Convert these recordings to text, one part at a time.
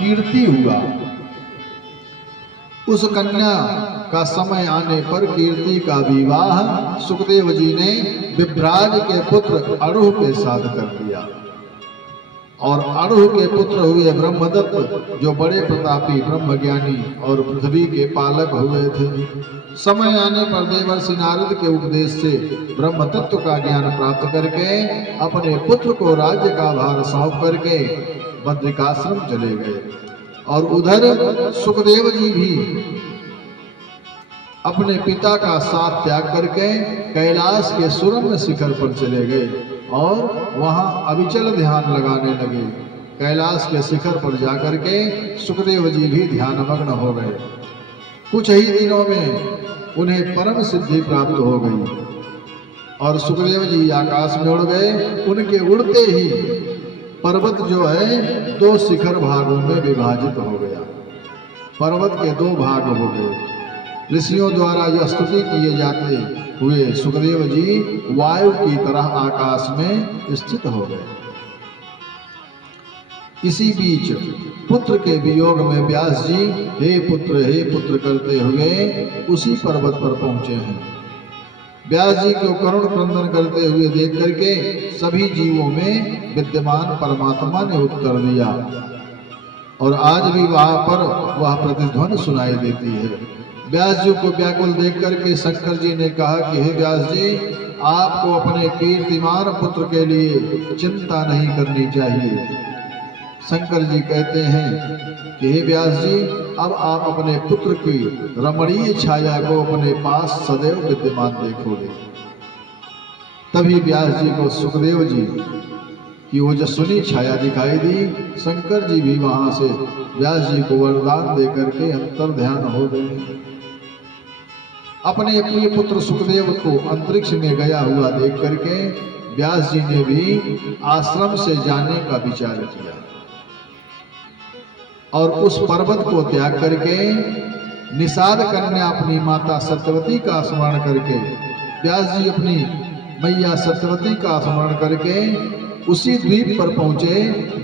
कीर्ति हुआ। उस कन्या का समय आने पर कीर्ति का विवाह सुखदेव जी ने विभ्राज के पुत्र अणुह के साथ कर दिया। और अणुह के पुत्र हुए ब्रह्मदत्त, जो बड़े प्रतापी ब्रह्मज्ञानी और पृथ्वी के पालक हुए थे। समय आने पर देवर्षि नारद के उपदेश से ब्रह्म तत्व का ज्ञान प्राप्त करके अपने पुत्र को राज्य का भार सौंप करके बद्रिकाश्रम चले गए। और उधर सुखदेव जी भी अपने पिता का साथ त्याग करके कैलाश के सुरम्य शिखर पर चले गए और वहां अविचल ध्यान लगाने लगे। कैलाश के शिखर पर जाकर के सुखदेव जी भी ध्यानमग्न हो गए। कुछ ही दिनों में उन्हें परम सिद्धि प्राप्त हो गई और सुखदेव जी आकाश में उड़ गए। उनके उड़ते ही पर्वत जो है 2 शिखर भागों में विभाजित हो गया। पर्वत के 2 भाग हो गए। ऋषियों द्वारा यह स्तुति किए जाते हुए सुखदेव जी वायु की तरह आकाश में स्थित हो गए। इसी बीच पुत्र के वियोग में व्यास जी हे पुत्र करते हुए उसी पर्वत पर पहुंचे हैं। व्यास जी को करुण क्रंदन करते हुए देख करके सभी जीवों में विद्यमान परमात्मा ने उत्तर दिया और आज भी वहां पर वह प्रतिध्वनि सुनाई देती है। व्यास जी को व्याकुल देख करके शंकर जी ने कहा कि हे व्यास जी, आपको अपने कीर्तिमान पुत्र के लिए चिंता नहीं करनी चाहिए। शंकर जी कहते हैं कि हे व्यास जी, अब आप अपने पुत्र की रमणीय छाया को अपने पास सदैव विद्यमान देखोगे। तभी व्यास जी को सुखदेव जी की ओजस्विनी छाया दिखाई दी। शंकर जी भी वहां से व्यास जी को वरदान देकर के अंतर ध्यान हो गए। अपने प्रिय पुत्र सुखदेव को अंतरिक्ष में गया हुआ देख करके व्यास जी ने भी आश्रम से जाने का विचार किया और उस पर्वत को त्याग करके निषाद कन्या अपनी माता सत्यवती का स्मरण करके व्यास जी अपनी मैया सत्यवती का स्मरण करके उसी द्वीप पर पहुंचे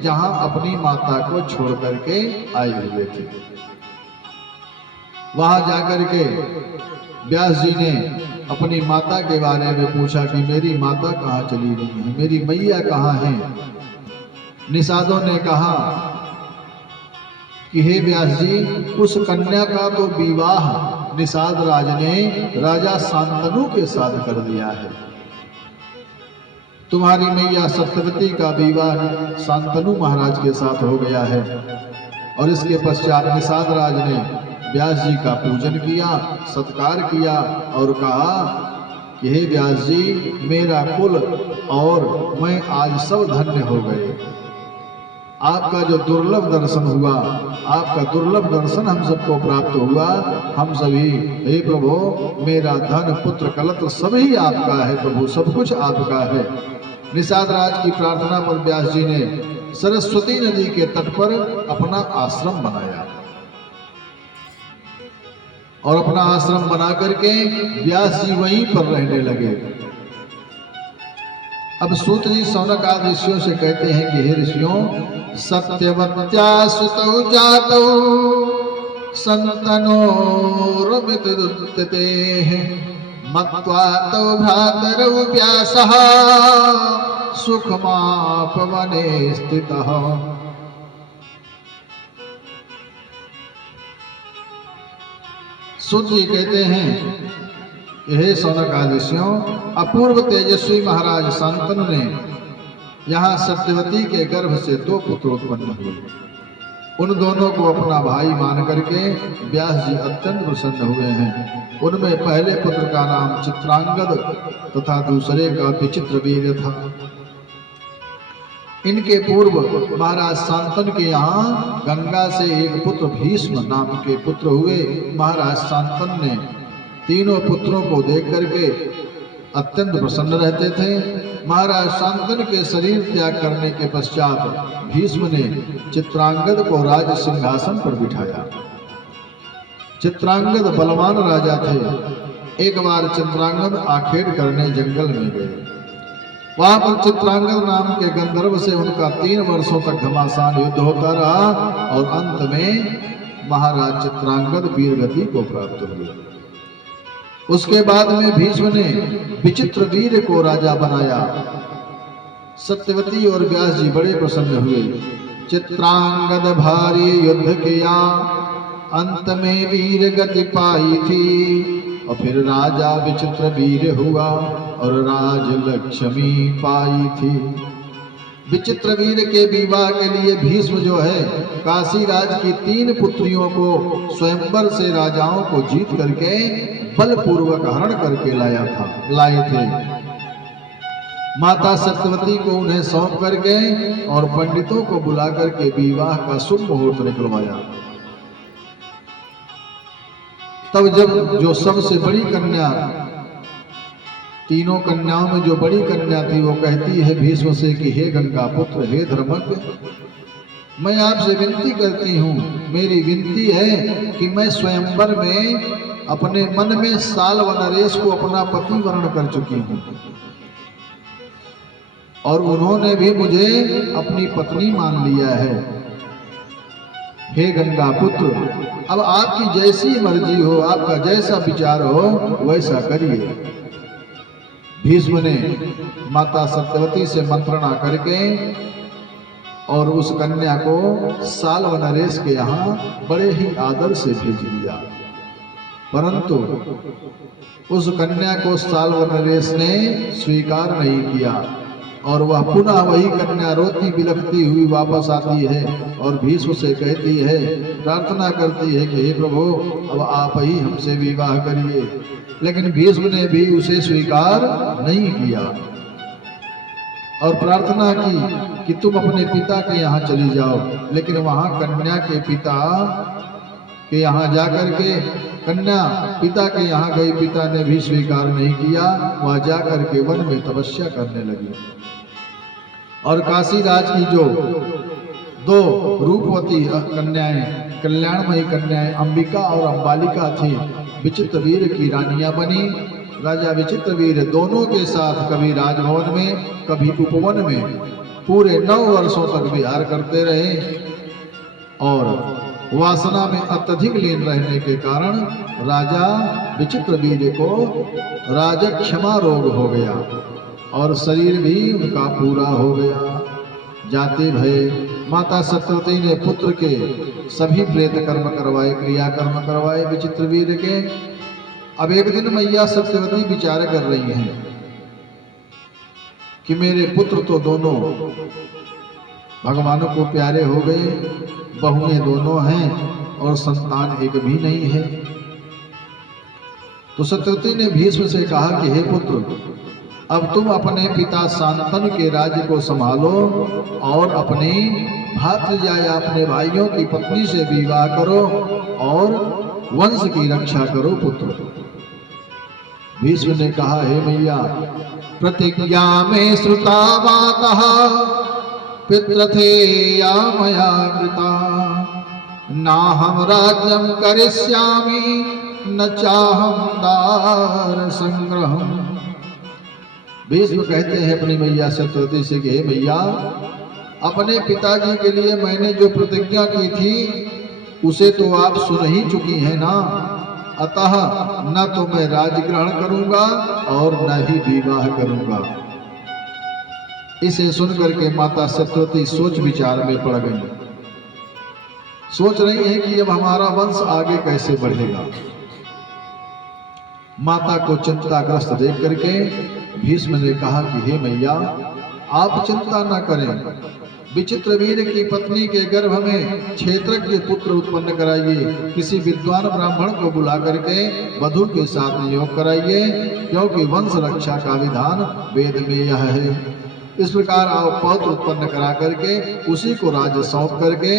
जहां अपनी माता को छोड़ करके आए हुए थे। वहां जाकर के व्यास जी ने अपनी माता के बारे में पूछा कि मेरी माता कहाँ चली गई है, मेरी मैया कहाँ है। निषादों ने कहा कि हे व्यास जी, उस कन्या का तो विवाह निषाद राज ने राजा शांतनु के साथ कर दिया है। तुम्हारी मैया सत्यवती का विवाह शांतनु महाराज के साथ हो गया है। और इसके पश्चात निषाद राज ने व्यास जी का पूजन किया, सत्कार किया और कहा कि हे व्यास जी, मेरा कुल और मैं आज सब धन्य हो गए। आपका जो दुर्लभ दर्शन हुआ, आपका दुर्लभ दर्शन हम सबको प्राप्त हुआ। हम सभी, हे प्रभु, मेरा धन पुत्र कलत्र सभी आपका है प्रभु, सब कुछ आपका है। निषाद राज की प्रार्थना पर व्यास जी ने सरस्वती नदी के तट पर अपना आश्रम बनाया और अपना आश्रम बना करके व्यास जी वहीं पर रहने लगे। अब सूत जी सौनक आदि ऋषियों से कहते हैं कि हे ऋषियों, सत्यवत्या सुतौ जातौ संतनो रमितुत्ते मत्वा तौ भ्रातरौ व्यासः सुखमापवने स्थितः। सूत जी कहते हैं हे सौनक आदि ऋषियों, अपूर्व तेजस्वी महाराज शांतनु ने यहाँ सत्यवती के गर्भ से 2 पुत्र उत्पन्न हुए। उन दोनों को अपना भाई मान करके व्यास जी अत्यंत प्रसन्न हुए हैं। उनमें पहले पुत्र का नाम चित्रांगद तथा दूसरे का विचित्रवीर्य था। इनके पूर्व महाराज शांतनु के यहाँ गंगा से एक पुत्र भीष्म नाम के पुत्र हुए। महाराज शांतनु ने तीनों पुत्रों को देख करके अत्यंत प्रसन्न रहते थे। महाराज शांतनु के शरीर त्याग करने के पश्चात भीष्म ने चित्रांगद को राज सिंहासन पर बिठाया। चित्रांगद बलवान राजा थे। एक बार चित्रांगद आखेट करने जंगल में गए। वहां पर चित्रांगद नाम के गंधर्व से उनका 3 वर्षों तक घमासान युद्ध होता रहा और अंत में महाराज चित्रांगद वीरगति को प्राप्त हुए। उसके बाद में भीष्म ने विचित्रवीर्य को राजा बनाया। सत्यवती और व्यास जी बड़े प्रसन्न हुए। चित्रांगद भारी युद्ध किया, अंत में वीर गति पाई थी, और फिर राजा विचित्रवीर्य हुआ और राज लक्ष्मी पाई थी। विचित्रवीर्य के विवाह के लिए भीष्म जो है काशीराज की 3 पुत्रियों को स्वयंवर से राजाओं को जीत करके बलपूर्वक हरण करके लाए थे। माता सत्यवती को उन्हें सौंप करके और पंडितों को बुला करके विवाह का शुभ मुहूर्त निकलवाया। तब जब जो सबसे बड़ी कन्या, तीनों कन्याओं में जो बड़ी कन्या थी, वो कहती है भीष्म से कि हे गंगा पुत्र, हे धर्मज्ञ, मैं आपसे विनती करती हूँ, मेरी विनती है कि मैं स्वयंवर में अपने मन में साल्व नरेश को अपना पति वर्ण कर चुकी हूँ और उन्होंने भी मुझे अपनी पत्नी मान लिया है। हे गंगा पुत्र, अब आपकी जैसी मर्जी हो, आपका जैसा विचार हो वैसा करिए। भीष्म ने माता सत्यवती से मंत्रणा करके और उस कन्या को साल्व नरेश के यहाँ बड़े ही आदर से भेज दिया, परंतु उस कन्या को साल्व नरेश ने स्वीकार नहीं किया और वह पुनः वही कन्या रोती बिलखती हुई वापस आती है और भीष्म से कहती है, प्रार्थना करती है कि हे प्रभु, अब आप ही हमसे विवाह करिए। लेकिन भीष्म ने भी उसे स्वीकार नहीं किया और प्रार्थना की कि तुम अपने पिता के यहाँ चली जाओ। लेकिन वहाँ कन्या के पिता के यहाँ जाकर के कन्या पिता के यहाँ गई, पिता ने भी स्वीकार नहीं किया। वह जाकर के वन में तपस्या करने लगी और काशीराज की जो 2 रूपवती कन्याएं, कल्याणमयी कन्याएं अंबिका और अंबालिका थी, विचित्रवीर्य की रानियां बनी। राजा विचित्रवीर्य दोनों के साथ कभी राजभवन में कभी उपवन में पूरे 9 वर्षों तक विहार करते रहे और वासना में अत्यधिक लीन रहने के कारण राजा विचित्रवीर्य को राजक्षमा रोग हो गया और शरीर भी उनका पूरा हो गया। जाते भय माता सत्यवती ने पुत्र के सभी प्रेत कर्म करवाए, क्रिया कर्म करवाए विचित्रवीर्य के। अब एक दिन मैया सत्यवती विचार कर रही हैं कि मेरे पुत्र तो दोनों भगवानों को प्यारे हो गए, बहुएं दोनों हैं और संतान एक भी नहीं है। तो सत्यवती ने भीष्म से कहा कि हे पुत्र, अब तुम अपने पिता शांतनु के राज्य को संभालो और अपनी भातृजा या अपने भाइयों की पत्नी से विवाह करो और वंश की रक्षा करो पुत्र। भीष्म ने कहा, हे मैया, प्रतिज्ञा में श्रुता मातः पितृथे या मया कृता, नाहं राज्यं करिष्यामि न चाहं दार संग्रहम्। भीष्म कहते हैं अपनी मैया सत्यवती से कि हे मैया, अपने पिताजी के लिए मैंने जो प्रतिज्ञा की थी उसे तो आप सुन ही चुकी हैं ना, अतः न तो मैं राज्य ग्रहण करूंगा और न ही विवाह करूंगा। इसे सुनकर के माता सत्यवती सोच विचार में पड़ गई। सोच रही है कि अब हमारा वंश आगे कैसे बढ़ेगा। माता को चिंताग्रस्त देख करके भीष्म ने कहा कि हे मैया, आप चिंता न करें, विचित्रवीर्य की पत्नी के गर्भ में क्षेत्रज्ञ पुत्र उत्पन्न कराइए, किसी विद्वान ब्राह्मण को बुला करके वधु के साथ नियोग कराइए, क्योंकि वंश रक्षा का विधान वेद में यह है। इस प्रकार आप पौत्र उत्पन्न करा करके उसी को राज्य सौंप करके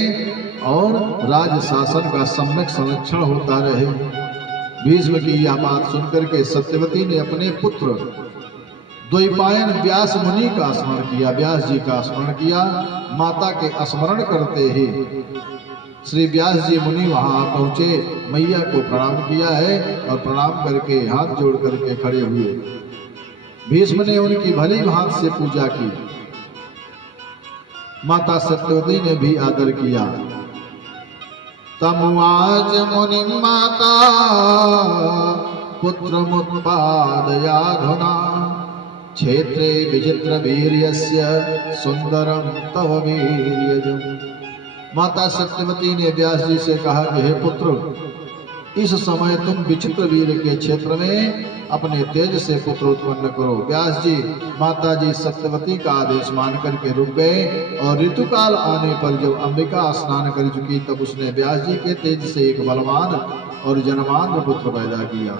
और राज शासन का सम्यक संरक्षण होता रहे। भीष्म की यह बात सुनकर के सत्यवती ने अपने पुत्र द्वैपायन व्यास मुनि का स्मरण किया, व्यास जी का स्मरण किया। माता के स्मरण करते ही श्री व्यास जी मुनि वहां पहुंचे, मैया को प्रणाम किया है और प्रणाम करके हाथ जोड़ करके खड़े हुए। भीष्म ने उनकी भली भांति से पूजा की। माता सत्यवती ने भी आदर किया। तमुवाच मुनि माता पुत्रमुत्पादयाधुना क्षेत्रे विचित्र वीर्यस्य सुंदरम तव वीर्यजम्। माता सत्यवती ने व्यास जी से कहा कि हे पुत्र, इस समय तुम विचित्र वीर के क्षेत्र में अपने तेज से पुत्र उत्पन्न करो। व्यास जी माता जी सत्यवती का आदेश मान करके रुक गए और ऋतुकाल आने पर जब अंबिका स्नान कर चुकी तब उसने व्यास जी के तेज से एक बलवान और जनमान पुत्र पैदा किया।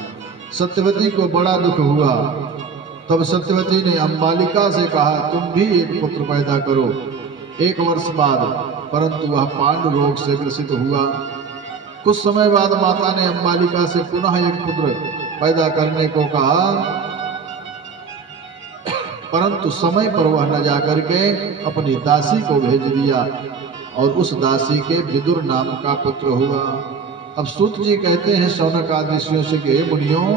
सत्यवती को बड़ा दुख हुआ। तब सत्यवती ने अंबालिका से कहा, तुम भी एक पुत्र पैदा करो। 1 वर्ष बाद परंतु वह पांडु रोग से ग्रसित हुआ। कुछ समय बाद माता ने अंबालिका से पुनः एक पुत्र पैदा करने को कहा, परंतु समय पर वह न जाकर के अपनी दासी को भेज दिया और उस दासी के विदुर नाम का पुत्र हुआ। अब सूत जी कहते हैं शौनक आदि ऋषियों से कि मुनियों,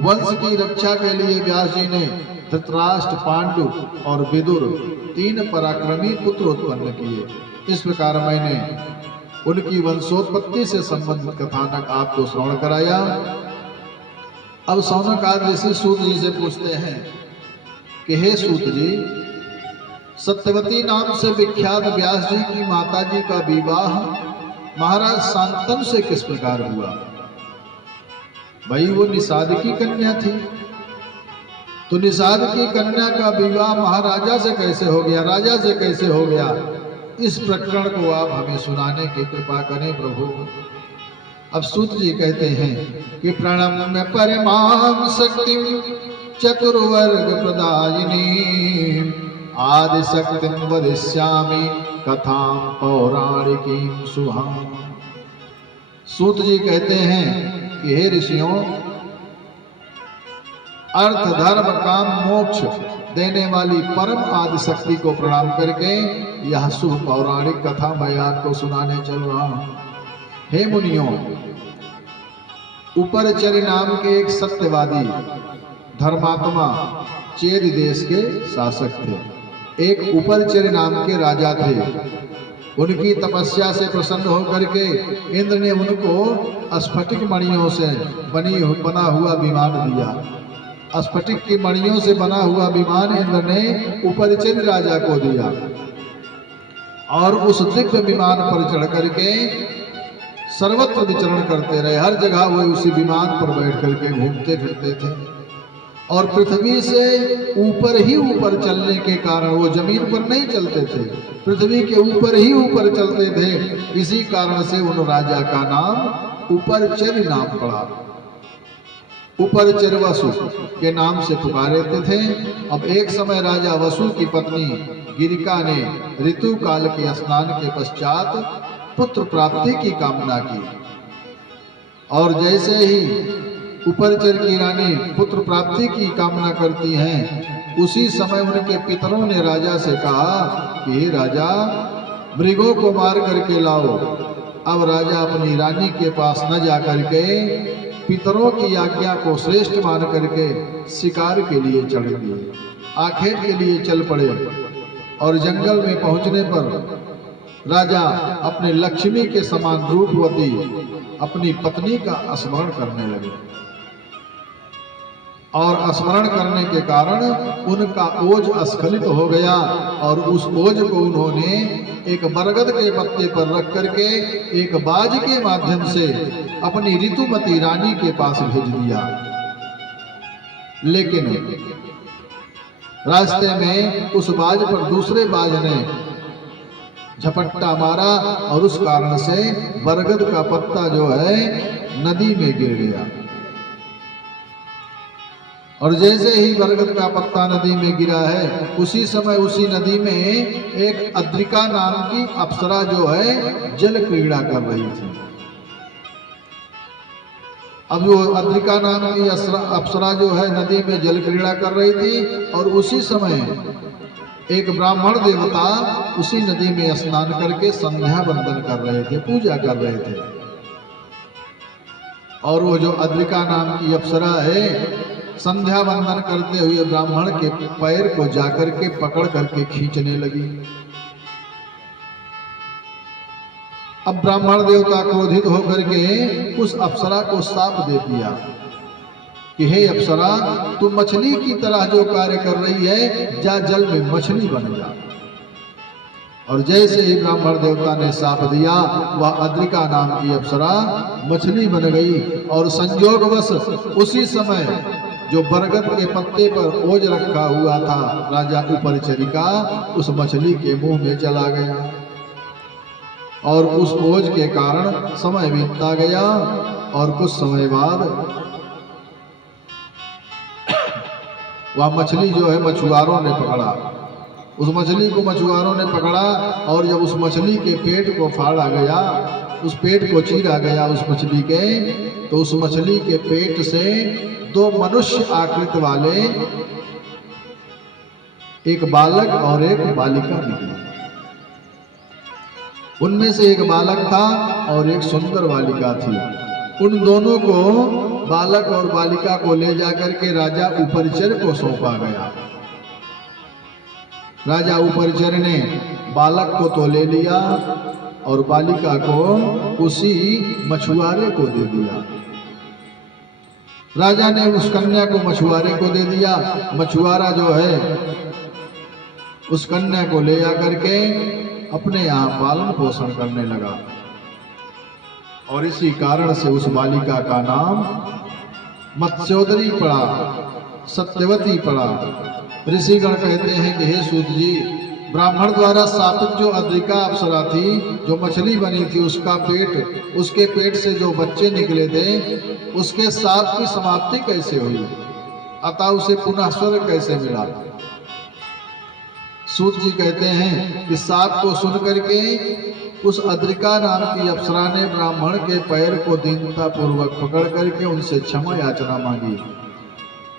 वंश की रक्षा के लिए व्यास जी ने धृतराष्ट्र, पांडु और विदुर 3 पराक्रमी पुत्र उत्पन्न किए। इस प्रकार मैंने उनकी वंशोत्पत्ति से संबंधित कथानक आपको श्रवण कराया। अब शौनक आदि ऋषि सूत जी से पूछते हैं कि हे सूत जी, सत्यवती नाम से विख्यात व्यास जी की माता जी का विवाह महाराज शांतनु से किस प्रकार हुआ? भाई वो निषाद की कन्या थी, तो निषाद की कन्या का विवाह महाराजा से कैसे हो गया, राजा से कैसे हो गया? इस प्रकरण को आप हमें सुनाने की कृपा करें प्रभु। अब सूत जी कहते हैं कि प्रणम्य परमां शक्ति चतुर्वर्ग प्रदायिनी आदि शक्ति वदिष्यामि कथां पौराणिकीं शुभां। सूत जी कहते हैं कि हे ऋषियों, अर्थ धर्म काम मोक्ष देने वाली परम आदि शक्ति को प्रणाम करके यह शुभ पौराणिक कथा मैं आपको सुनाने चल रहा हूं। हे मुनियों, उपरचर्य नाम के एक सत्यवादी धर्मात्मा चेद देश के शासक थे। एक उपरचर्य नाम के राजा थे। उनकी तपस्या से प्रसन्न होकर के इंद्र ने उनको स्फटिक मणियों से बना हुआ विमान दिया। स्फटिक की मणियों से बना हुआ विमान इंद्र ने उपरचर्य राजा को दिया और उस दिव्य विमान पर चढ़ करके सर्वत्र विचरण करते रहे। हर जगह वो उसी विमान पर बैठ करके घूमते फिरते थे और पृथ्वी से ऊपर ही ऊपर चलने के कारण वो जमीन पर नहीं चलते थे, पृथ्वी के ऊपर ही ऊपर चलते थे। इसी कारण से उन राजा का नाम उपरचर्य नाम पड़ा। उपरचर्य वसु के नाम से पुकारते थे। अब एक समय राजा वसु की पत्नी गिरिका ने ऋतु काल के स्नान के पश्चात पुत्र प्राप्ति की कामना की और जैसे ही उपरचर्य की रानी पुत्र प्राप्ति की कामना करती हैं, उसी समय उनके पितरों ने राजा से कहा कि हे राजा, मृगों को मार करके लाओ। अब राजा अपनी रानी के पास न जा करके पितरों की आज्ञा को श्रेष्ठ मान करके शिकार के लिए चढ़ दिए, आखेट के लिए चल पड़े और जंगल में पहुंचने पर राजा अपने लक्ष्मी के समान रूपवती अपनी पत्नी का स्मरण करने लगे और स्मरण करने के कारण उनका ओज स्खलित हो गया और उस ओज को उन्होंने एक बरगद के पत्ते पर रख करके एक बाज के माध्यम से अपनी ऋतुमती रानी के पास भेज दिया। लेकिन रास्ते में उस बाज पर दूसरे बाज ने झपट्टा मारा और उस कारण से बरगद का पत्ता जो है नदी में गिर गया और जैसे ही बरगद का पत्ता नदी में गिरा है, उसी समय उसी नदी में एक अद्रिका नाम की अप्सरा जो है जल क्रीड़ा कर रही थी। अब जो अद्रिका नाम की अप्सरा जो है नदी में जल क्रीड़ा कर रही थी और उसी समय एक ब्राह्मण देवता उसी नदी में स्नान करके संध्या वंदन कर रहे थे, पूजा कर रहे थे। और वो जो अद्रिका नाम की अप्सरा है संध्या वंदन करते हुए ब्राह्मण के पैर को जाकर के पकड़ करके खींचने लगी। अब ब्राह्मण देवता क्रोधित होकर के उस अप्सरा को शाप दे दिया कि हे अप्सरा, तू मछली की तरह जो कार्य कर रही है, जा जल में मछली बन जा। और जैसे ही ब्राह्मण देवता ने शाप दिया, वह अद्रिका नाम की अप्सरा मछली बन गई। और संयोगवश उसी समय जो बरगद के पत्ते पर ओज रखा हुआ था राजा उपरिचरिका, उस मछली के मुंह में चला गया। और उस ओज के कारण समय बीतता गया और कुछ समय बाद वह मछली जो है मछुआरों ने पकड़ा। उस मछली को मछुआरों ने पकड़ा और जब उस मछली के पेट को फाड़ा गया, उस पेट को चीरा गया उस मछली के, तो उस मछली के पेट से दो मनुष्य आकृति वाले एक बालक और एक बालिका निकली। उनमें से एक बालक था और एक सुंदर बालिका थी। उन दोनों को, बालक और बालिका को ले जाकर के राजा उपरिचर को सौंपा गया। राजा उपरिचर ने बालक को तो ले लिया और बालिका को उसी मछुआरे को दे दिया। राजा ने उस कन्या को मछुआरे को दे दिया। मछुआरा जो है उस कन्या को ले आकर के अपने यहाँ पालन पोषण करने लगा। और इसी कारण से उस बालिका का नाम मत्स्योदरी पड़ा, सत्यवती पड़ा। ऋषिगण कहते हैं कि हे सूत जी, ब्राह्मण द्वारा शापित जो अद्रिका अप्सरा थी, जो मछली बनी थी, उसका पेट, उसके पेट से जो बच्चे निकले थे, उसके शाप की समाप्ति कैसे हुई, अतः उसे पुनः स्वर्ग कैसे मिला। सूत जी कहते हैं कि शाप को सुन करके उस अद्रिका नाम की अप्सरा ने ब्राह्मण के पैर को दीनता पूर्वक पकड़ करके उनसे क्षमा याचना मांगी।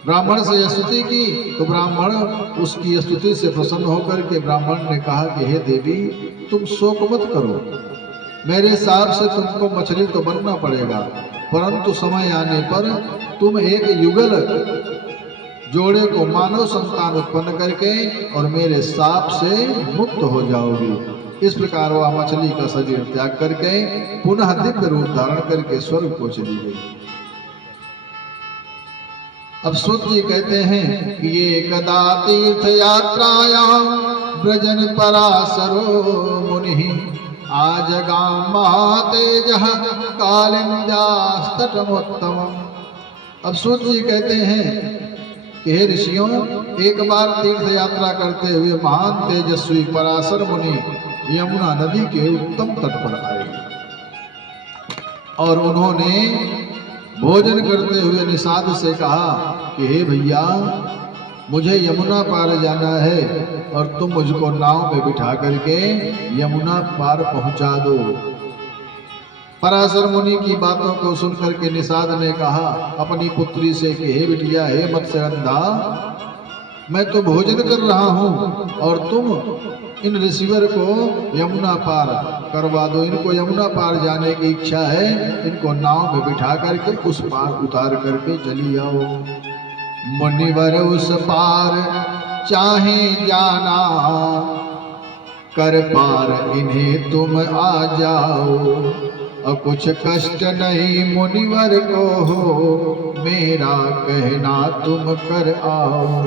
ब्राह्मण से स्तुति की तो ब्राह्मण उसकी स्तुति से प्रसन्न होकर के ब्राह्मण ने कहा कि हे देवी, तुम शोक मत करो, मेरे हिसाब से तुमको मछली तो बनना पड़ेगा, परंतु समय आने पर तुम एक युगल जोड़े को मानव संतान उत्पन्न करके और मेरे शाप से मुक्त हो जाओगी। इस प्रकार वह मछली का शरीर त्याग करके पुनः दिव्य रूप धारण करके स्वर्ग को चली गई। अब सूत जी कहते हैं कि ये कदा तीर्थ यात्रायां ब्रजन पराशरो मुनि आजगाम महातेजः कालिंद्यास्तटमोत्तम। अब सूत जी कहते हैं कि हे ऋषियों, एक बार तीर्थ यात्रा करते हुए महान तेजस्वी पराशर मुनि यमुना नदी के उत्तम तट पर आए और उन्होंने भोजन करते हुए निषाद से कहा कि हे भैया, मुझे यमुना पार जाना है और तुम मुझको नाव में बिठा करके यमुना पार पहुंचा दो। पराशर मुनि की बातों को सुनकर के निषाद ने कहा अपनी पुत्री से कि हे बिटिया, हे मत्स्यगंधा, मैं तो भोजन कर रहा हूँ और तुम इन ऋषिवर को यमुना पार करवा दो। इनको यमुना पार जाने की इच्छा है, इनको नाव में बिठा करके उस पार उतार करके चली आओ। मुनिवर उस पार चाहे जाना, कर पार इन्हें तुम आ जाओ। और कुछ कष्ट नहीं मुनिवर को हो, मेरा कहना तुम कर आओ।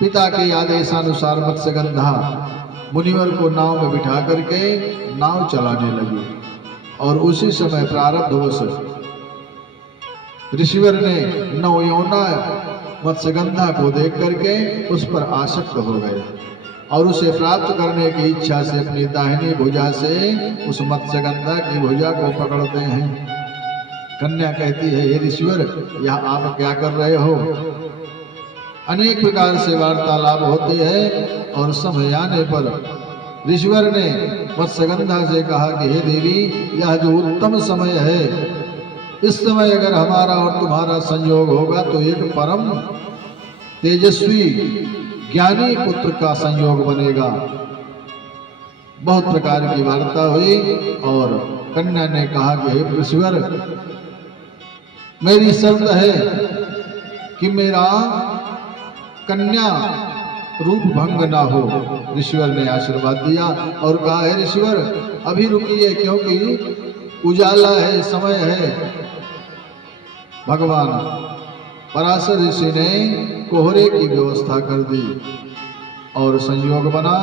पिता के आदेशानुसार मत्स्यगंधा मुनिवर को नाव में बिठा करके नाव चलाने लगी और उसी समय प्रारब्धवश ऋषिवर ने नवयौना मत्स्यगंधा को देख करके उस पर आसक्त हो गए और उसे प्राप्त करने की इच्छा से अपनी दाहिनी भुजा से उस मत्स्यगंधा की भुजा को पकड़ते हैं। कन्या कहती है, हे ऋषिवर, यह आप क्या कर रहे हो? अनेक प्रकार से वार्तालाप होती है और समय आने पर ऋषिवर ने मत्स्यगंधा से कहा कि हे देवी, यह जो उत्तम समय है, इस समय अगर हमारा और तुम्हारा संयोग होगा तो एक परम तेजस्वी ज्ञानी पुत्र का संयोग बनेगा। बहुत प्रकार की वार्ता हुई और कन्या ने कहा कि हे ऋषिवर, मेरी शर्त है कि मेरा कन्या रूप भंग ना हो। ऋषिवर ने आशीर्वाद दिया और कहा, है ऋषिवर अभी रुकिए, क्योंकि उजाला है, समय है। भगवान पराशर ऋषि ने कोहरे की व्यवस्था कर दी और संयोग बना,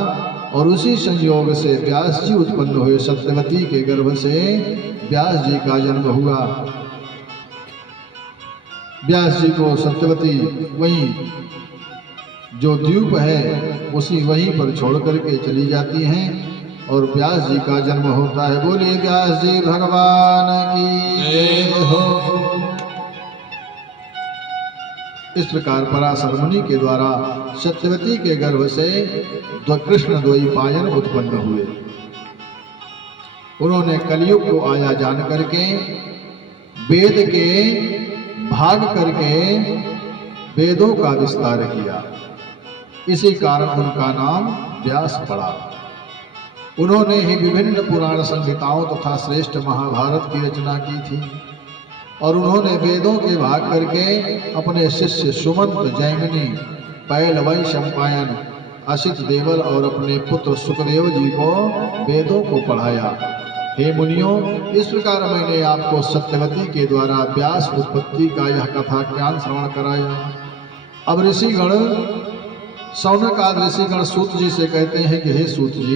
और उसी संयोग से व्यास जी उत्पन्न हुए। सत्यवती के गर्भ से व्यास जी का जन्म हुआ। व्यास जी को सत्यवती वहीं जो द्वीप है उसी वहीं पर छोड़ करके चली जाती हैं और व्यास जी का जन्म होता है। बोलिए व्यास जी भगवान की जय हो। इस प्रकार पराशर मुनि के द्वारा सत्यवती के गर्भ से कृष्ण द्वैपायन उत्पन्न हुए। उन्होंने कलयुग को आया जान करके वेद के भाग करके वेदों का विस्तार किया। इसी कारण उनका नाम व्यास पड़ा। उन्होंने ही विभिन्न पुराण संहिताओं तथा श्रेष्ठ महाभारत की रचना की थी और उन्होंने वेदों के भाग करके अपने शिष्य सुमंत, जैमिनी, पैल, वैशंपायन, असित देवल और अपने पुत्र सुखदेव जी को वेदों को पढ़ाया। हे मुनियों, इस प्रकार मैंने आपको सत्यवती के द्वारा व्यास उत्पत्ति का यह कथा ज्ञान श्रवण कराया। अब ऋषिगण, सौनक आदि ऋषिगण सूत जी से कहते हैं कि हे सूत जी,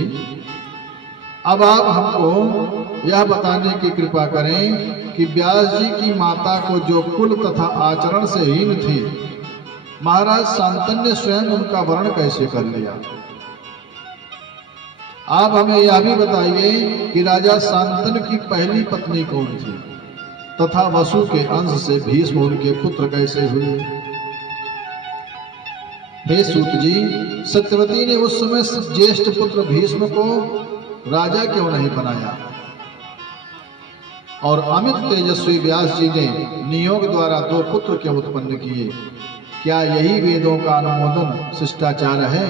अब आप हमको यह बताने की कृपा करें कि व्यास जी की माता को जो कुल तथा आचरण से हीन थी, महाराज शांतनु ने स्वयं उनका वर्ण कैसे कर लिया। आप हमें यह भी बताइए कि राजा शांतनु की पहली पत्नी कौन थी तथा वसु के अंश से भीष्म उनके पुत्र कैसे हुए। हे सूत जी, सत्यवती ने उस समय ज्येष्ठ पुत्र भीष्म को राजा क्यों नहीं बनाया और अमित तेजस्वी व्यास जी ने नियोग द्वारा 2 पुत्र क्यों उत्पन्न किए। क्या यही वेदों का अनुमोदन शिष्टाचार है।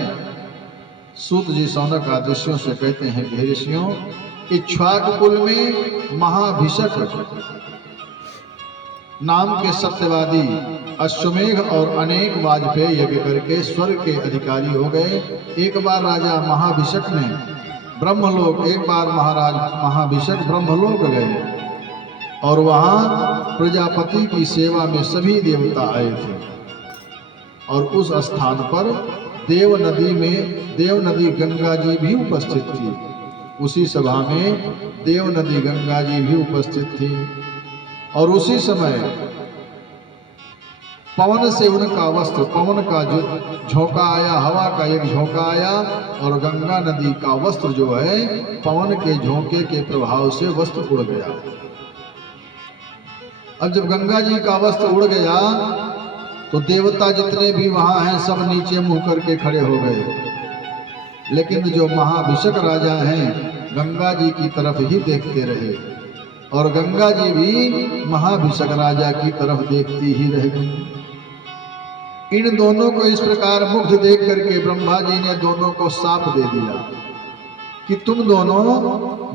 सूत जी सौनक आदि ऋषियों से कहते हैं कि ऋषियों, इक्ष्वाकु कुल में महाभिषक नाम के सत्यवादी अश्वमेघ और अनेक वाजपेयी यज्ञ करके स्वर्ग के अधिकारी हो गए। एक बार राजा महाभिषक ने ब्रह्मलोक, एक बार महाराज महाभिषक ब्रह्मलोक गए और वहां प्रजापति की सेवा में सभी देवता आए थे और उस स्थान पर देव नदी गंगा जी भी उपस्थित थी। उसी सभा में देव नदी गंगा जी भी उपस्थित थी और उसी समय पवन से उनका वस्त्र, पवन का जो झोंका आया, हवा का एक झोंका आया और गंगा नदी का वस्त्र जो है पवन के झोंके के प्रभाव से वस्त्र उड़ गया। अब जब गंगा जी का वस्त्र उड़ गया तो देवता जितने भी वहां हैं सब नीचे मुंह करके खड़े हो गए, लेकिन जो महाभिषक राजा हैं गंगा जी की तरफ ही देखते रहे और गंगा जी भी महाभिषक राजा की तरफ देखती ही रह गई। इन दोनों को इस प्रकार मुग्ध देख करके ब्रह्मा जी ने दोनों को शाप दे दिया कि तुम दोनों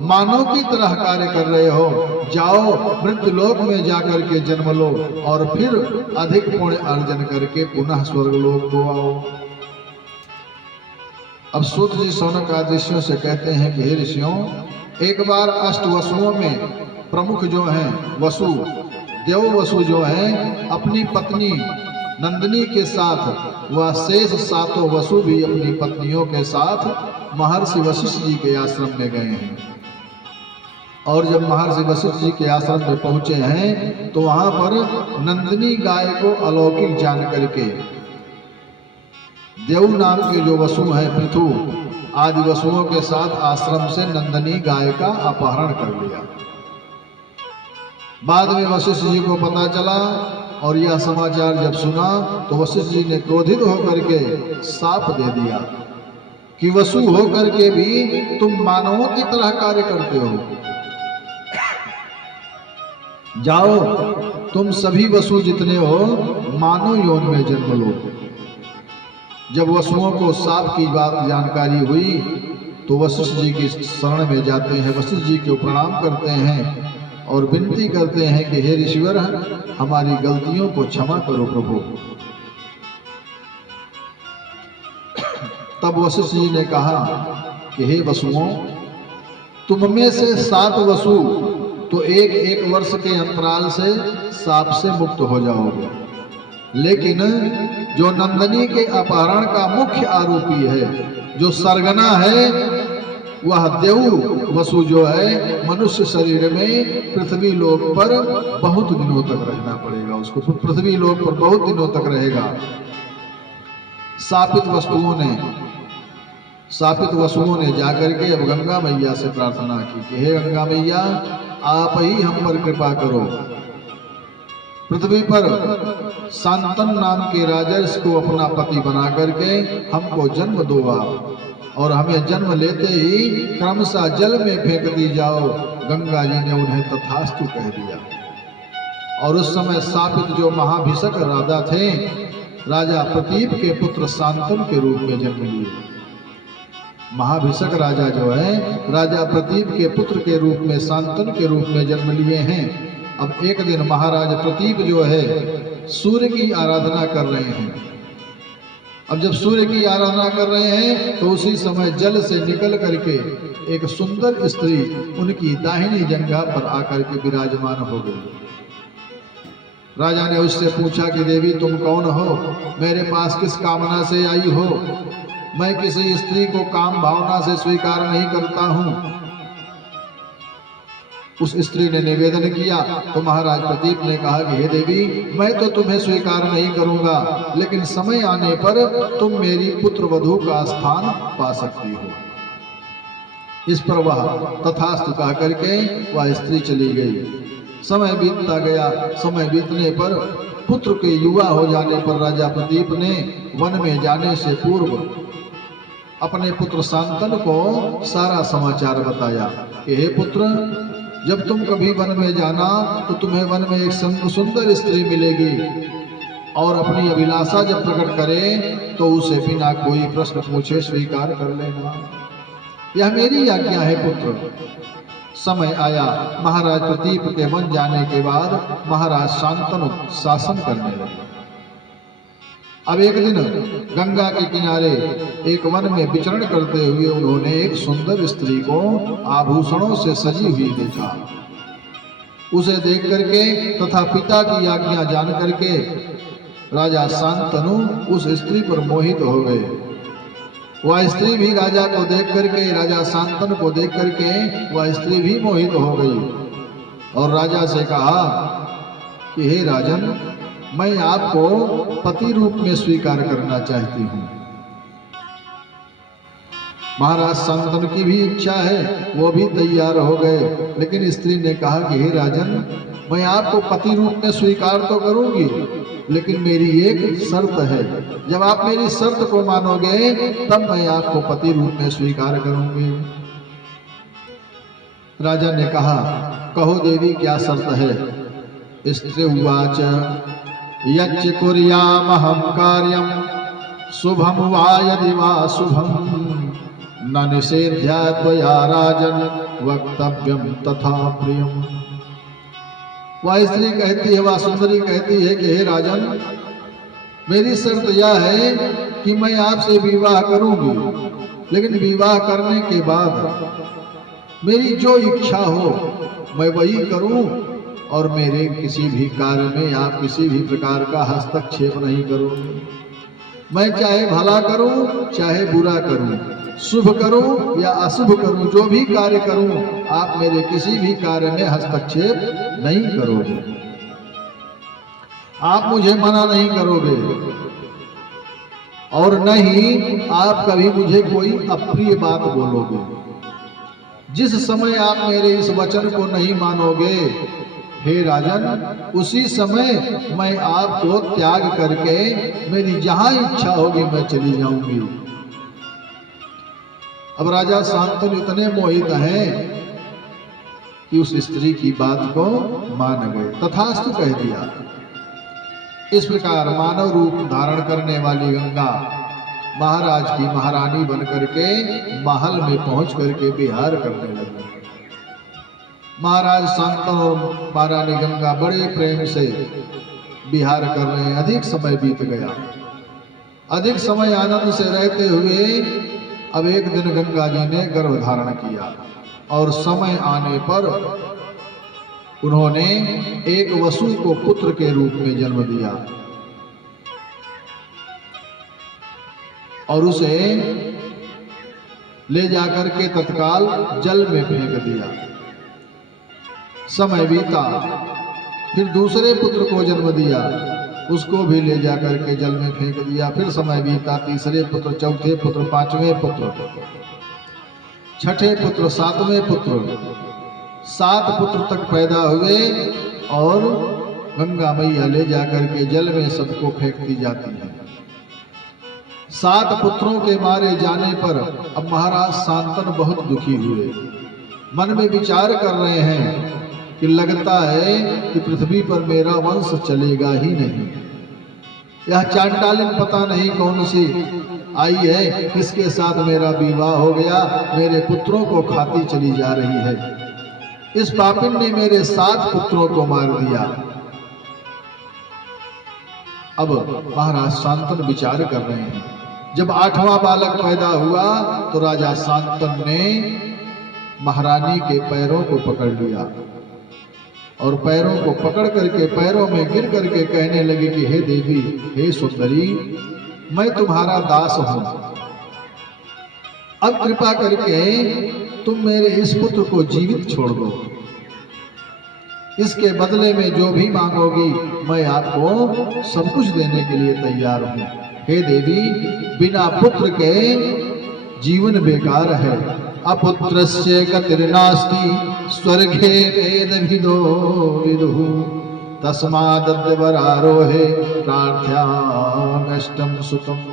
मानव की तरह कार्य कर रहे हो, जाओ मृत्युलोक में जाकर के जन्म लो और फिर अधिक पुण्य अर्जन करके पुनः स्वर्गलोक को आओ। अब सूत जी सौनक आदि ऋषियों से कहते हैं कि हे ऋषियों, एक बार अष्ट वसुओं में प्रमुख जो हैं वसु, देव वसु जो हैं अपनी पत्नी नंदिनी के साथ वह शेष 7 वसु भी अपनी पत्नियों के साथ महर्षि वशिष्ठ जी के आश्रम में गए हैं और जब महर्षि वशिष्ठ जी के आश्रम में पहुंचे हैं तो वहां पर नंदिनी गाय को अलौकिक जान करके देव नाम के जो वसु हैं पृथु आदि वसुओं के साथ आश्रम से नंदिनी गाय का अपहरण कर लिया। बाद में वशिष्ठ जी को पता चला और यह समाचार जब सुना तो वशिष्ठ जी ने क्रोधित होकर के शाप दे दिया कि वसु होकर के भी तुम मानवों की तरह कार्य करते हो, जाओ तुम सभी वसु जितने हो मानव योनि में जन्म लो। जब वसुओं को शाप की बात जानकारी हुई तो वशिष्ठ जी की शरण में जाते हैं, वशिष्ठ जी को प्रणाम करते हैं और विनती करते हैं कि हे ऋषिवर, हमारी गलतियों को क्षमा करो प्रभु। तब वशिष्ठ जी ने कहा कि हे वसुओं, तुम में से 7 वसु तो एक वर्ष के अंतराल से शाप से मुक्त हो जाओगे, लेकिन जो नंदनी के अपहरण का मुख्य आरोपी है, जो सरगना है, वह देव वसु जो है मनुष्य शरीर में पृथ्वी लोक पर बहुत दिनों तक रहना पड़ेगा, उसको पृथ्वी लोक पर बहुत दिनों तक रहेगा। शापित वसुओं ने जाकर के अब गंगा मैया से प्रार्थना की कि हे गंगा मैया, आप ही हम पर कृपा करो। पृथ्वी पर शांतन नाम के राजर्षि को अपना पति बना करके हमको जन्म दो आप, और हमें जन्म लेते ही क्रमशः जल में फेंक दी जाओ। गंगा जी ने उन्हें तथास्तु कह दिया। और उस समय शापित जो महाभिषक राजा थे, राजा प्रतीप के पुत्र शांतनु के रूप में जन्म लिए। महाभिषक राजा जो है राजा प्रतीप के पुत्र के रूप में शांतनु के रूप में जन्म लिए हैं। अब एक दिन महाराज प्रतीप जो है सूर्य की आराधना कर रहे हैं। अब जब सूर्य की आराधना कर रहे हैं तो उसी समय जल से निकल करके एक सुंदर स्त्री उनकी दाहिनी जंघा पर आकर के विराजमान हो गई। राजा ने उससे पूछा कि देवी तुम कौन हो, मेरे पास किस कामना से आई हो? मैं किसी स्त्री को काम भावना से स्वीकार नहीं करता हूं। उस स्त्री ने निवेदन किया तो महाराज प्रतीप ने कहा कि हे देवी, मैं तो तुम्हें स्वीकार नहीं करूंगा, लेकिन समय आने पर तुम मेरी पुत्र वधू का स्थान पा सकती हो। इस पर वह तथास्तु कह करके वह स्त्री चली गई। समय बीतता गया। समय बीतने पर पुत्र के युवा हो जाने पर राजा प्रतीप ने वन में जाने से पूर्व अपने पुत्र शांतनु को सारा समाचार बताया कि हे पुत्र, जब तुम कभी वन में जाना तो तुम्हें वन में एक सुंदर स्त्री मिलेगी, और अपनी अभिलाषा जब प्रकट करे तो उसे बिना कोई प्रश्न पूछे स्वीकार कर लेना। यह मेरी आज्ञा है पुत्र। समय आया, महाराज प्रतीप के वन जाने के बाद महाराज शांतनु शासन करने लगे। अब एक दिन गंगा के किनारे एक वन में विचरण करते हुए उन्होंने एक सुंदर स्त्री को आभूषणों से सजी हुई देखा। उसे देख करके तथा पिता की आज्ञा जान करके राजा शांतनु उस स्त्री पर मोहित हो गए। वह स्त्री भी राजा को देख करके, राजा शांतनु को देख करके वह स्त्री भी मोहित हो गई और राजा से कहा कि हे राजन, मैं आपको पति रूप में स्वीकार करना चाहती हूँ। महाराज शांतनु की भी इच्छा है, वो भी तैयार हो गए, लेकिन स्त्री ने कहा कि हे राजन, मैं आपको पति रूप में स्वीकार तो करूंगी, लेकिन मेरी एक शर्त है। जब आप मेरी शर्त को मानोगे तब मैं आपको पति रूप में स्वीकार करूंगी। राजा ने कहा, कहो देवी क्या शर्त है? स्त्री उवाच, यच्च कुर्यामहं कार्यं शुभं वा यदि वा शुभं न निषेध्या त्वया राजन वक्तव्यम तथा प्रियम। वह स्त्री कहती है, वह सुंदरी कहती है कि हे राजन, मेरी शर्त यह है कि मैं आपसे विवाह करूंगी, लेकिन विवाह करने के बाद मेरी जो इच्छा हो मैं वही करूं, और मेरे किसी भी कार्य में आप किसी भी प्रकार का हस्तक्षेप नहीं करोगे। मैं चाहे भला करूं चाहे बुरा करूं, शुभ करूं या अशुभ करूं, जो भी कार्य करूं आप मेरे किसी भी कार्य में हस्तक्षेप नहीं करोगे। आप मुझे मना नहीं करोगे और न ही आप कभी मुझे कोई अप्रिय बात बोलोगे। जिस समय आप मेरे इस वचन को नहीं मानोगे हे राजन, उसी समय मैं आपको त्याग करके मेरी जहां इच्छा होगी मैं चली जाऊंगी। अब राजा शांतनु इतने मोहित हैं कि उस स्त्री की बात को मान गए, तथास्तु कह दिया। इस प्रकार मानव रूप धारण करने वाली गंगा महाराज की महारानी बन करके महल में पहुंच करके विहार करने लगी। महाराज शांतनु और महारानी गंगा बड़े प्रेम से विहार कर रहे हैं। अधिक समय बीत गया। अधिक समय आनंद से रहते हुए अब एक दिन गंगा जी ने गर्भ धारण किया और समय आने पर उन्होंने एक वसु को पुत्र के रूप में जन्म दिया और उसे ले जाकर के तत्काल जल में फेंक दिया। समय बीता, फिर दूसरे पुत्र को जन्म दिया, उसको भी ले जाकर के जल में फेंक दिया। फिर समय बीता, तीसरे पुत्र, चौथे पुत्र, पांचवें पुत्र, छठे पुत्र, सातवें पुत्र, 7 पुत्र तक पैदा हुए और गंगा मैया ले जाकर के जल में सबको फेंकती जाती है। 7 पुत्रों के मारे जाने पर अब महाराज शांतनु बहुत दुखी हुए। मन में विचार कर रहे हैं कि लगता है कि पृथ्वी पर मेरा वंश चलेगा ही नहीं। यह चांडालिन पता नहीं कौन सी आई है, किसके साथ मेरा विवाह हो गया, मेरे पुत्रों को खाती चली जा रही है। इस पापिन ने मेरे 7 पुत्रों को मार दिया। अब महाराज शांतनु विचार कर रहे हैं। जब 8वां बालक पैदा हुआ तो राजा शांतनु ने महारानी के पैरों को पकड़ लिया और पैरों को पकड़ करके पैरों में गिर करके कहने लगे कि हे देवी, हे सुंदरी, मैं तुम्हारा दास हूं। अब कृपा करके तुम मेरे इस पुत्र को जीवित छोड़ दो। इसके बदले में जो भी मांगोगी मैं आपको सब कुछ देने के लिए तैयार हूं। हे देवी, बिना पुत्र के जीवन बेकार है। अपुत्रस्य गतिर्नास्ति स्वर्गे वेदविदो विदुः तस्मादद्यवरारोहे प्रार्थ्याम्यष्टं सुतम्।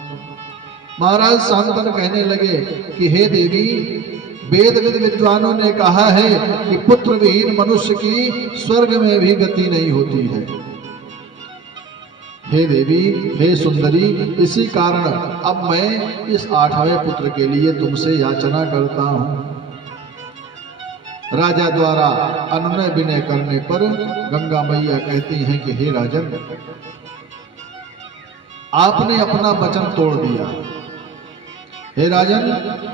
महाराज शांतनु कहने लगे कि हे देवी, वेद विद्वानों ने कहा है कि पुत्र विहीन मनुष्य की स्वर्ग में भी गति नहीं होती है। हे देवी, हे सुंदरी, इसी कारण अब मैं इस 8वें पुत्र के लिए तुमसे याचना करता हूं। राजा द्वारा अनुनय विनय करने पर गंगा मैया कहती हैं कि हे राजन, आपने अपना वचन तोड़ दिया। हे राजन,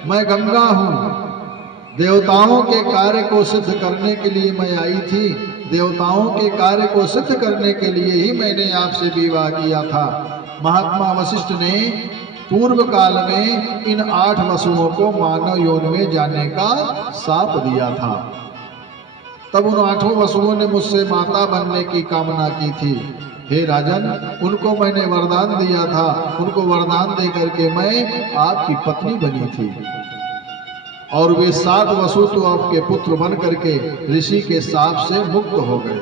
मैं गंगा हूं। देवताओं के कार्य को सिद्ध करने के लिए मैं आई थी। देवताओं के कार्य को सिद्ध करने के लिए ही मैंने आपसे विवाह किया था। महात्मा वशिष्ठ ने पूर्व काल में इन 8 वसुओं को मानव योनि में जाने का शाप दिया था। तब उन 8 वसुओं ने मुझसे माता बनने की कामना की थी। हे राजन, उनको मैंने वरदान दिया था। उनको वरदान दे करके मैं आपकी पत्नी बनी थी और वे 7 वसु तो आपके पुत्र बन करके ऋषि के शाप से मुक्त हो गए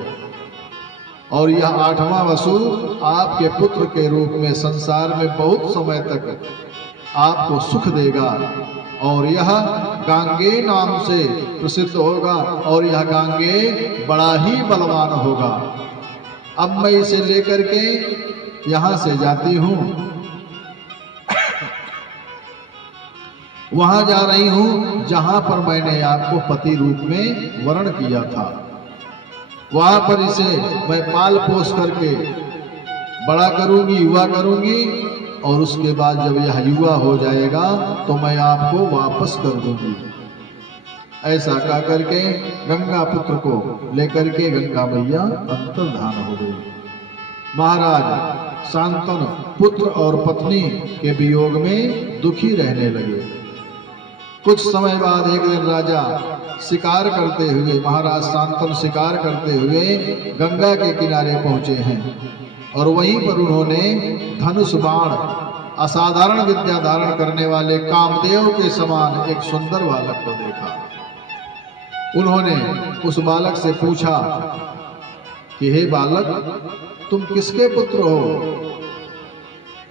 और यह 8वां वसु आपके पुत्र के रूप में संसार में बहुत समय तक आपको सुख देगा और यह गांगे नाम से प्रसिद्ध होगा और यह गांगे बड़ा ही बलवान होगा। अब मैं इसे लेकर के यहां से जाती हूं, वहां जा रही हूं जहां पर मैंने आपको पति रूप में वर्ण किया था। वहां पर इसे मैं पाल पोस करके बड़ा करूंगी, युवा करूंगी और उसके बाद जब यह युवा हो जाएगा तो मैं आपको वापस कर दूंगी। ऐसा कह करके गंगा पुत्र को लेकर के गंगा मैया अंतर्धान हो गई। महाराज शांतनु पुत्र और पत्नी के वियोग में दुखी रहने लगे। कुछ समय बाद एक दिन राजा शिकार करते हुए, महाराज शांतनु शिकार करते हुए गंगा के किनारे पहुंचे हैं और वहीं पर उन्होंने धनुष बाण असाधारण विद्या धारण करने वाले कामदेव के समान एक सुंदर बालक को देखा। उन्होंने उस बालक से पूछा कि हे बालक, तुम किसके पुत्र हो?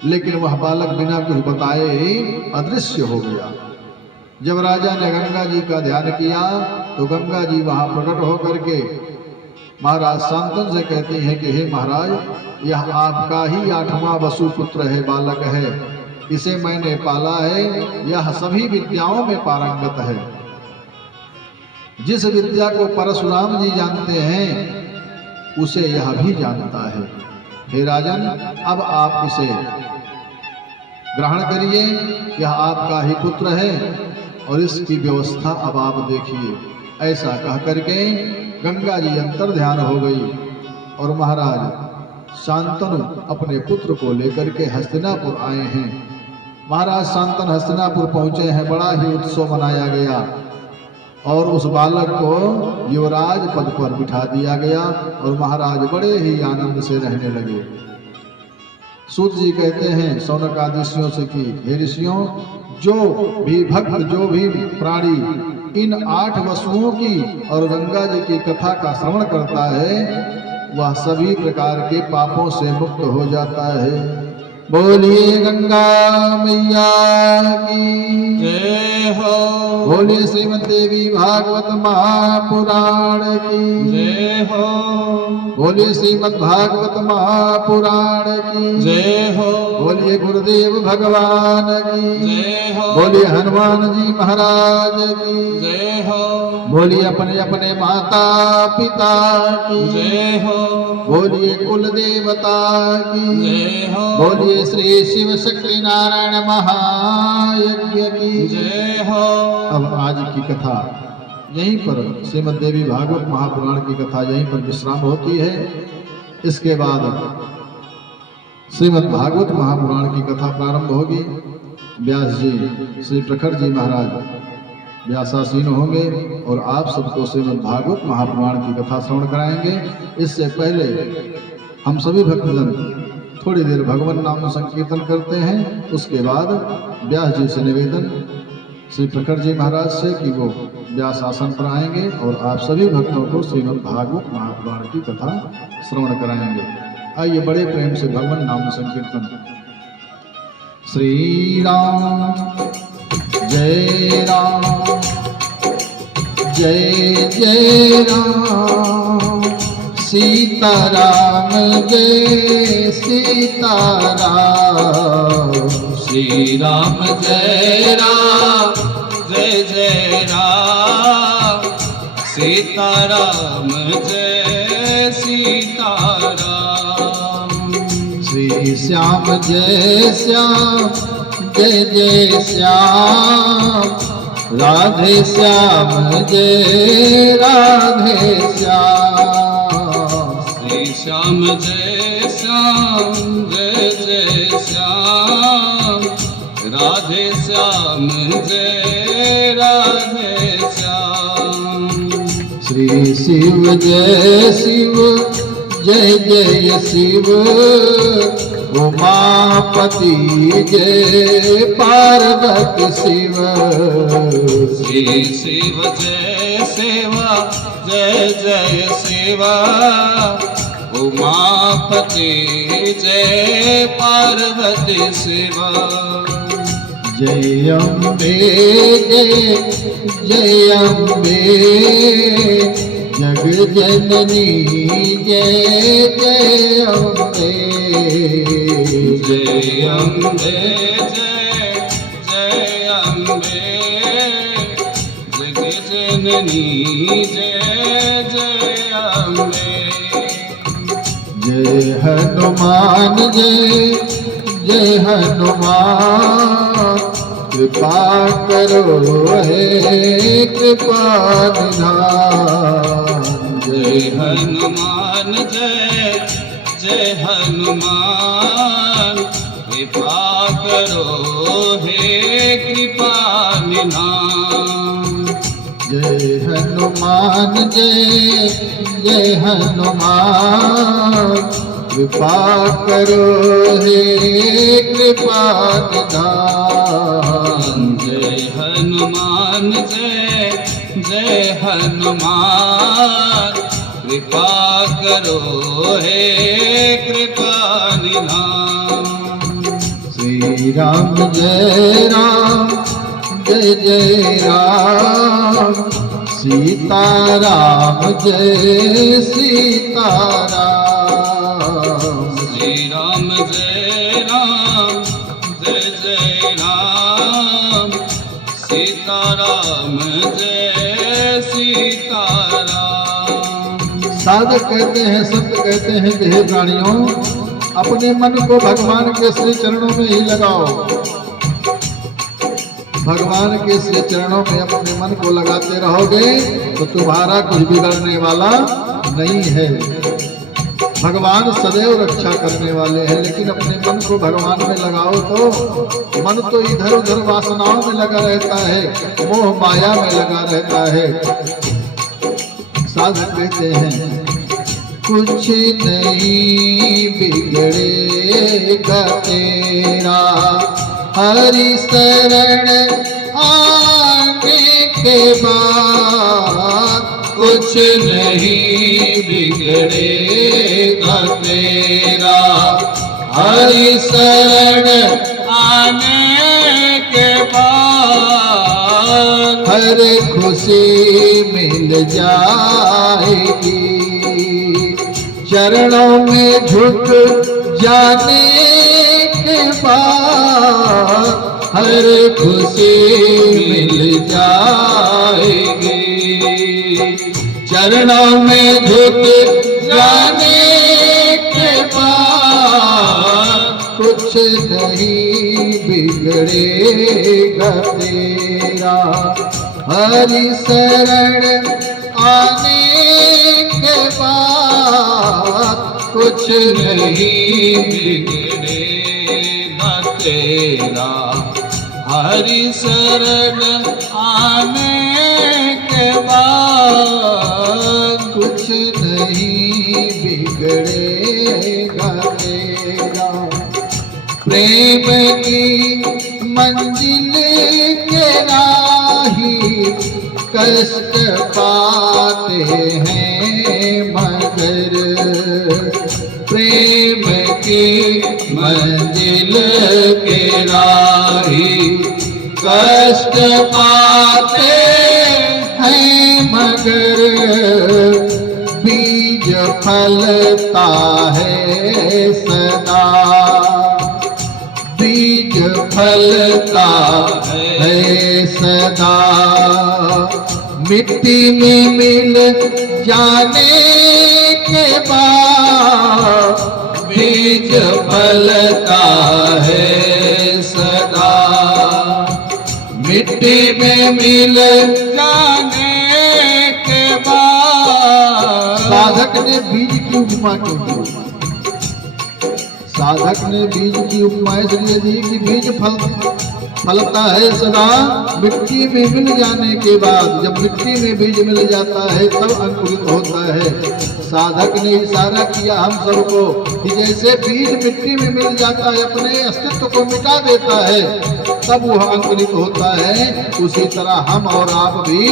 लेकिन वह बालक बिना कुछ बताए ही अदृश्य हो गया। जब राजा ने गंगा जी का ध्यान किया तो गंगा जी वहां प्रकट होकर के महाराज शांतनु से कहती हैं कि हे महाराज, यह आपका ही 8वां वसु पुत्र है, बालक है। इसे मैंने पाला है, यह सभी विद्याओं में पारंगत है। जिस विद्या को परशुराम जी जानते हैं उसे यह भी जानता है। हे राजन, अब आप इसे ग्रहण करिए, यह आपका ही पुत्र है और इसकी व्यवस्था अब आप देखिए। ऐसा कह करके गंगा जी अंतर ध्यान हो गई और महाराज शांतनु अपने पुत्र को लेकर के हस्तिनापुर आए हैं। महाराज शांतनु हस्तिनापुर पहुंचे हैं, बड़ा ही उत्सव मनाया गया और उस बालक को युवराज पद पर बिठा दिया गया और महाराज बड़े ही आनंद से रहने लगे। सूत जी कहते हैं शौनक आदि ऋषियों से कि हे ऋषियों, जो भी भक्त, जो भी प्राणी इन 8 वसुओं की और गंगा जी की कथा का श्रवण करता है वह सभी प्रकार के पापों से मुक्त हो जाता है। बोलिए गंगा मैया की जय हो। बोलिए श्रीमद् देवी भागवत महापुराण की जय हो। बोलिए श्रीमद् भागवत महापुराण की जय हो। बोलिए गुरुदेव भगवान की जय हो। बोलिए हनुमान जी महाराज की जय हो। बोलिए अपने अपने माता पिता की जय हो। बोलिए कुल देवता की जय हो। बोलिए श्री शिव शक्ति नारायण महायज्ञ की जय हो। अब आज की कथा यहीं पर श्रीमद् देवी भागवत महापुराण की कथा यहीं पर विश्राम होती है। इसके बाद श्रीमद् भागवत महापुराण की कथा प्रारंभ होगी। व्यास जी, श्री प्रखर जी महाराज व्यासासीन होंगे और आप सबको श्रीमद् भागवत महापुराण की कथा श्रवण कराएंगे। इससे पहले हम सभी भक्तजन थोड़ी देर भगवान नाम संकीर्तन करते हैं। उसके बाद व्यास जी से निवेदन श्री प्रखर जी महाराज से कि वो व्यास आसन पर आएंगे और आप सभी भक्तों को श्रीमद् भागवत महापुराण की कथा श्रवण कराएंगे। आइए बड़े प्रेम से भगवान नाम संकीर्तन। श्री राम जय राम, जय जय राम, सीताराम जय सीताराम, श्री राम जय राम, जय जय राम, सीताराम जय सीताराम, श्री श्याम जय श्याम, जय जय श्याम, राधे श्याम जय राधे श्याम, श्री श्याम जय श्याम, जय जय श्याम, राधे श्याम जय राधे श्याम, श्री शिव जय शिव, जय जय शिव, उमापति जय पार्वती शिव, श्री शिव जय शिवा, जय जय शिवा, उमापति जय पार्वती शिवा, जय अम्बे जय जय अम्बे, जग जननी जय जय अम्बे, जय अम्बे जय जय अम्बे, जग जननी जय जय अम्बे, जय हनुमान जय जय हनुमान, कृपा करो हे कृपा निधान, जय हनुमान जय जय हनुमान, कृपा करो हे कृपा निधान, जय हनुमान जय जय हनुमान, कृपा करो हे कृपा निधान, जय हनुमान जय जय हनुमान, कृपा करो हे कृपा निधान, श्री राम जय राम, जय जय राम, सीताराम जय सीताराम, श्री राम जय राम, जय जय राम, सीताराम जय सीताराम, साधक कहते हैं, संत कहते हैं कि हे प्राणियों, अपने मन को भगवान के श्री चरणों में ही लगाओ। भगवान के श्री चरणों में अपने मन को लगाते रहोगे तो तुम्हारा कुछ बिगड़ने वाला नहीं है। भगवान सदैव रक्षा करने वाले हैं, लेकिन अपने मन को भगवान में लगाओ तो मन तो इधर उधर वासनाओं में लगा रहता है, मोह माया में लगा रहता है। साधक कहते हैं कुछ नहीं बिगड़ेगा तेरा, हरि शरण आने के बाद कुछ नहीं बिगड़ेगा तेरा, हरि शरण आने के बाद हर खुशी मिल जाएगी। चरणों में झुक जाने के बाद हर खुशी मिल जाएगी। चरणों में झुक जाने के बाद कुछ नहीं बिगड़ेगा तेरा, हरि शरण आने के बाद कुछ नहीं बिगड़ेगा तेरा, हरि शरण आने के बाद कुछ नहीं बिगड़ेगा तेरा। प्रेम की मंजिल के राही कष्ट पाते हैं मगर, प्रेम की मंजिल के राही कष्ट पाते हैं मगर, बीज फलता है सदा, बीज फलता है सदा। मिट्टी में मिल जाने के बाद बीज फलता है सदा, मिट्टी में मिल जाने के बाद। साधक ने बीज की उपमा क्यों दी? साधक ने बीज की उपमा इसलिए दी कि बीज फलता है सदा, मिट्टी में मिल जाने के बाद। जब मिट्टी में बीज मिल जाता है तब अंकुरित होता है। साधक ने इशारा किया हम सबको कि जैसे बीज मिट्टी में मिल जाता है, अपने अस्तित्व को मिटा देता है, तब वह अंकुरित होता है। उसी तरह हम और आप भी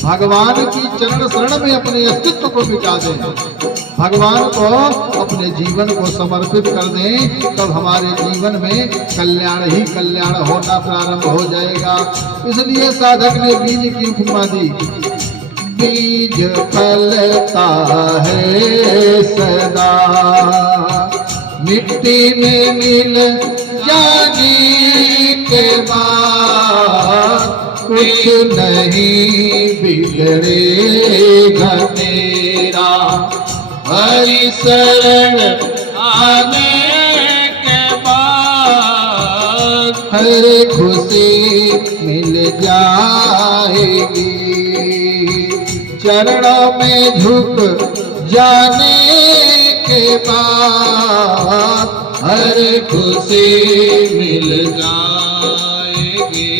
भगवान की चरण शरण में अपने अस्तित्व को मिटा दें, भगवान को अपने जीवन को समर्पित कर दें, तब हमारे जीवन में कल्याण ही कल्याण होना प्रारंभ हो जाएगा। इसलिए साधक ने बीज की उपमा दी। बीज फलता है सदा, मिट्टी में मिल जाने के बाद कुछ नहीं बिगड़ेगा तेरा, हरि शरण आने के बाद हर खुशी मिल जाएगी। चरणों में झुक जाने के बाद हर खुशी मिल जाएगी।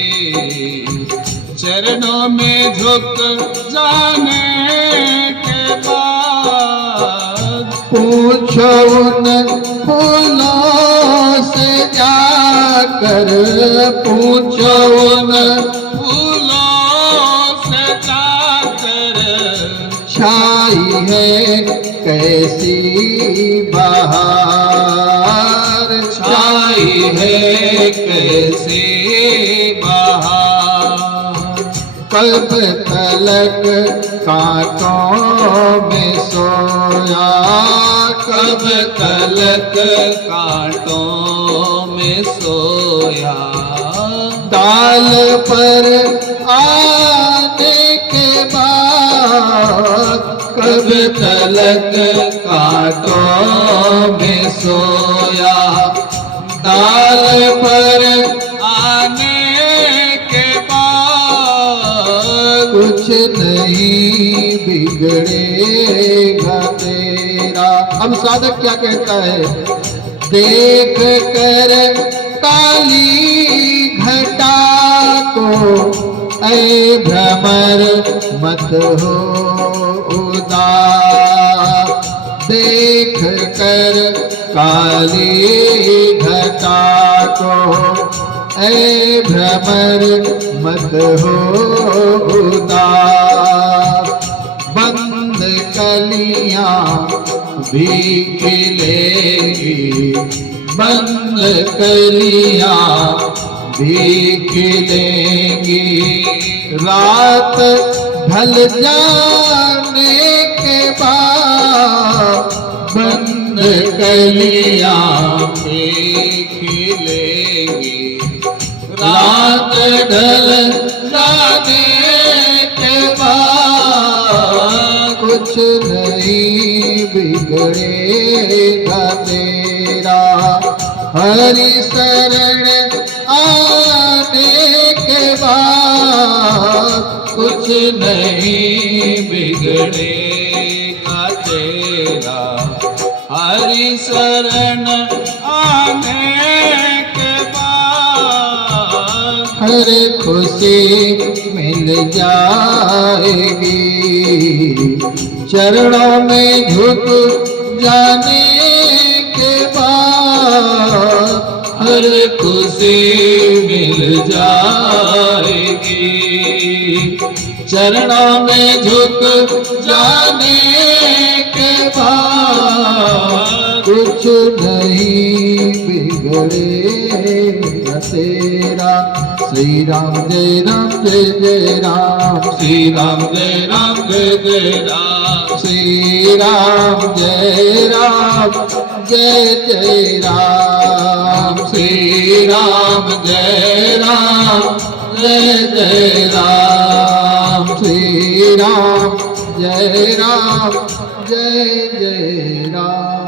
चरणों में झुक जाने के बाद पूछो उन फूलों से जाकर, पूछो उन फूलों से जाकर, छाई है कैसी बहार, छाई है कैसी बहार। कब तलक कांटों में सोया, कब तलक कांटों में सोया। डाल पर आने के बाद कब तलक कांटों में सोया, डाल पर आने के बाद कुछ नहीं बिगड़ेगा तेरा। अब साधक क्या कहता है? देख कर काली घटा को ऐ भ्रमर मत हो उदास। देख कर काली घटा को ऐ भ्रमर मत हो उदास। बंद कलियां भी खिलेंगी, बंद कलियां भी खिलेंगी। रात ढल जाने के बाद बंद कलियां भी खिलेंगी। रात ढल जाने के बाद कुछ नहीं बिगड़ेगा तेरा। हरि शरण आने के बाद कुछ नहीं बिगड़ेगा तेरा। हरि शरण आने के बाद हर खुशी मिल जाएगी। चरणों में झुक जाने के बाद हर खुशी मिल जाएगी। चरणों में झुक जाने के बाद कुछ नहीं बिगड़ेगा तेरा। श्री राम जय राम जय जय राम, श्री राम जय राम जय जय राम, श्री राम जय राम जय जय राम, श्री राम जय राम जय जय राम, श्री राम जय राम जय जय राम।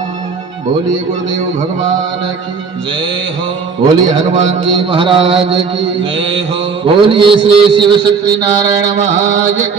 बोलिए गुरुदेव भगवान की जय हो, बोलिए हनुमान जी महाराज की जय हो। बोलिए श्री शिव शक्ति नारायण महाराज की।